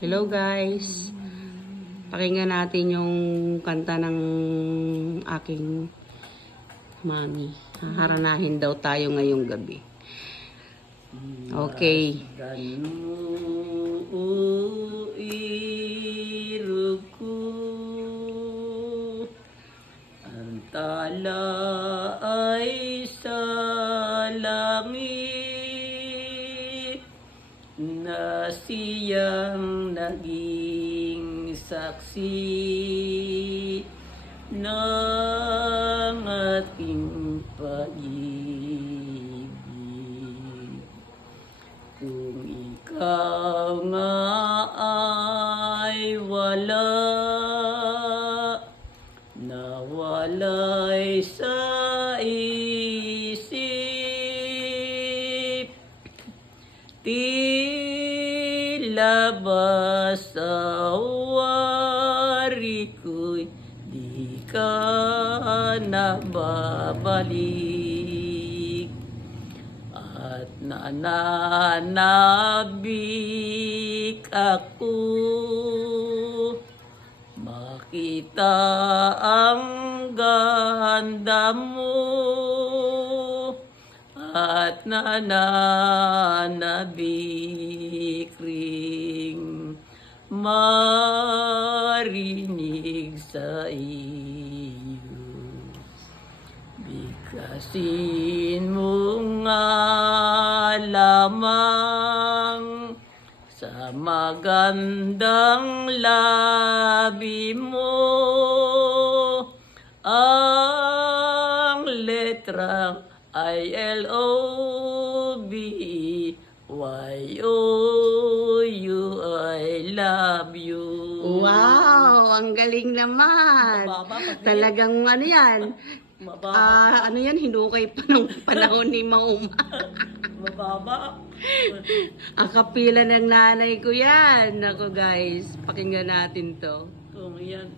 Hello guys. Pakinggan natin yung kanta ng aking mami. Haharanahin daw tayo ngayong gabi. Okay. Ang tala ay sa langit na siyang naging saksi ng ating pag-ibig. Kung ikaw nga ay wala, nawalay sa isip, tila ba sa wari ko'y di ka nababalik, at nananabik ako makita ang ganda mo, at nananabik ring marinig sa iyo. Bigkasin mo nga lamang sa magandang labi mo ang letrang I-L-O-V-E-Y-O-U, I love you. Wow! Ang galing naman. Talagang ano yan. Ano yan, hinukay pa ng panahon ni Mauma. Mababa. Ang kapila ng nanay ko yan. Ako guys, pakinggan natin to. Kung yan.